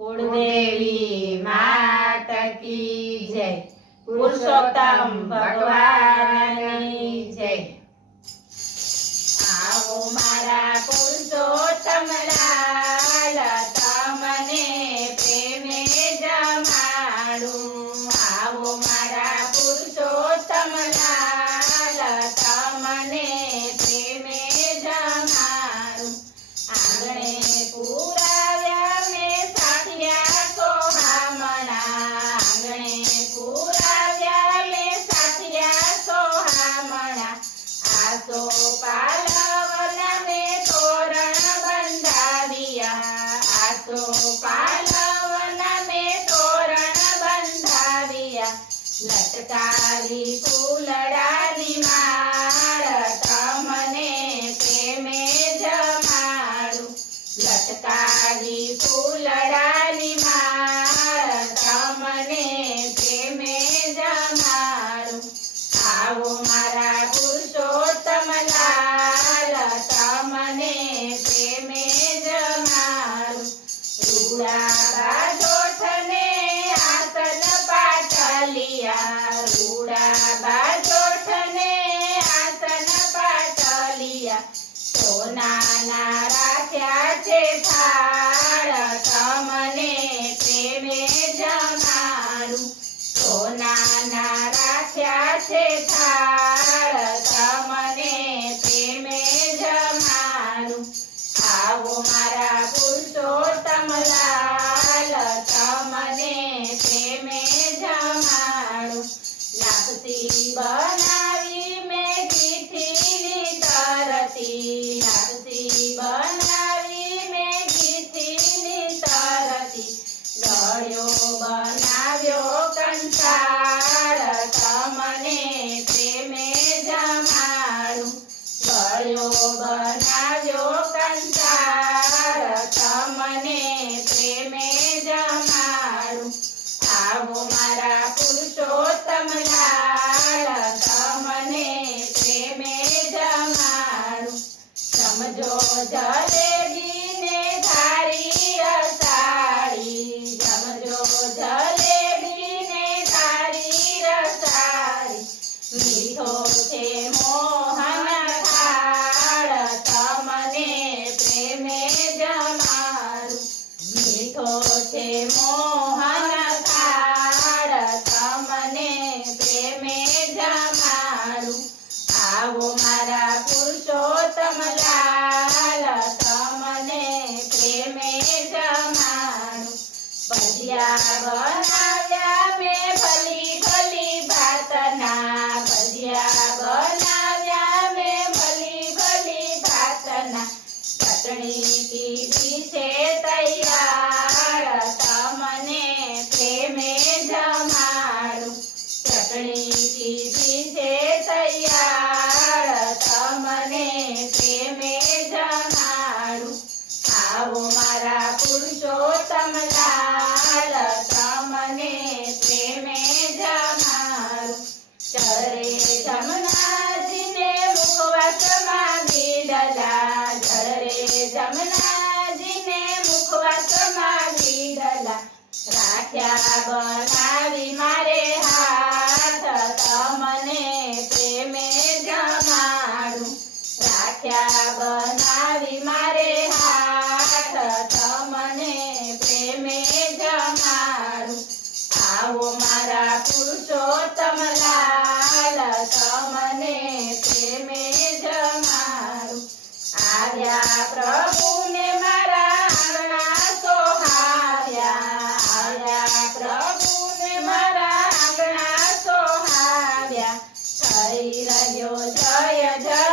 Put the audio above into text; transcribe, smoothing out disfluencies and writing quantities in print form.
कुलदेवी मात की जय। पुरुषोत्तम भगवाननी जय। आओ मारा पुरुषोत्तम लाल तमने प्रेमे जमाडूं। आओ मारा पुरुषोत्तम लाल तमने प्रेमे जमाडूं। आंगणे पुराव्या में साथिया सोहामणा। आंगणे पुराव्या में साथिया सोहामणा। आसो पालवन में तोरण बंधाविया। आसो पालवन में तोरण बंधाविया। लटकारी फूलडानी माळ तमने प्रेमे जमाडूं। लटकारी फूलडानी माळ तमने प्रेमे जमाडूं। आओ मारा पुरुषोत्तम लाल तमने प्रेमे जमाडूं। रूड़ा बाजोठने आसन पाटलिया। रूड़ा बाजोठने आसन पाटलिया। सोनाना राख्या छे थाळ तमने प्रेमे जमाडूं। सोनाना राख्या छे थाळ तमने प्रेमे जमाडूं। आओ मारा पुरुषोत्तम लाल तमने प्रेमे जमाडूं। लापसी बनावी में घीथीनी तरती। लापसी बनावी में घीथीनी तरती। गळ्यो बनाव्यो कंसाळ तमने प्रेमे जमाडूं। गळ्यो बनाव्यो कंसाळ तमने प्रेमे जमाडूं। आओ मारा पुरुषोत्तम लाल तमने प्रेमे जमाडूं। समझो जलेबी ने घारी रसाળી। समझो जलेबी ने घारी रसाળી। मीठो छे मोहन थाळ तमने प्रेमे जमाडूं। मीठो छे मोहन थाळ तमने प्रेमे जमाडूं। आओ मारा पुरुषोत्तम लाल तमने प्रेमे जमाडूं। भजिया बनाव्या में भली भली भातना। भजिया बनाव्या में भली भली भातना। चटणी कीधी छे तैयार तमने प्रेमे जमाडूं। चटणी कीधी छे तैयार तमने प्रेमे जमाडूं। आओ मारा पुरुषोत्तम लाल तमने प्रेमे जमाडूं। चरे जमुनाजी ने मुखवासमां गीडला। चरे जमुनाजी ने मुखवासमां गीडला। राख्या बनावी मारे हाथ तमने प्रेमे जमाडूं। राख्या बनावी मारे हाथ तमने प्रेमे जमाडूं। आओ मारा पुरुषोत्तम लाल तमने प्रेमे जमाडूं। આવ્યા પ્રભુને મારા આંગણા સોહાવ્યા। આવ્યા પ્રભુને મારા આંગણા સોહાવ્યા। થઈ રહ્યો જય જય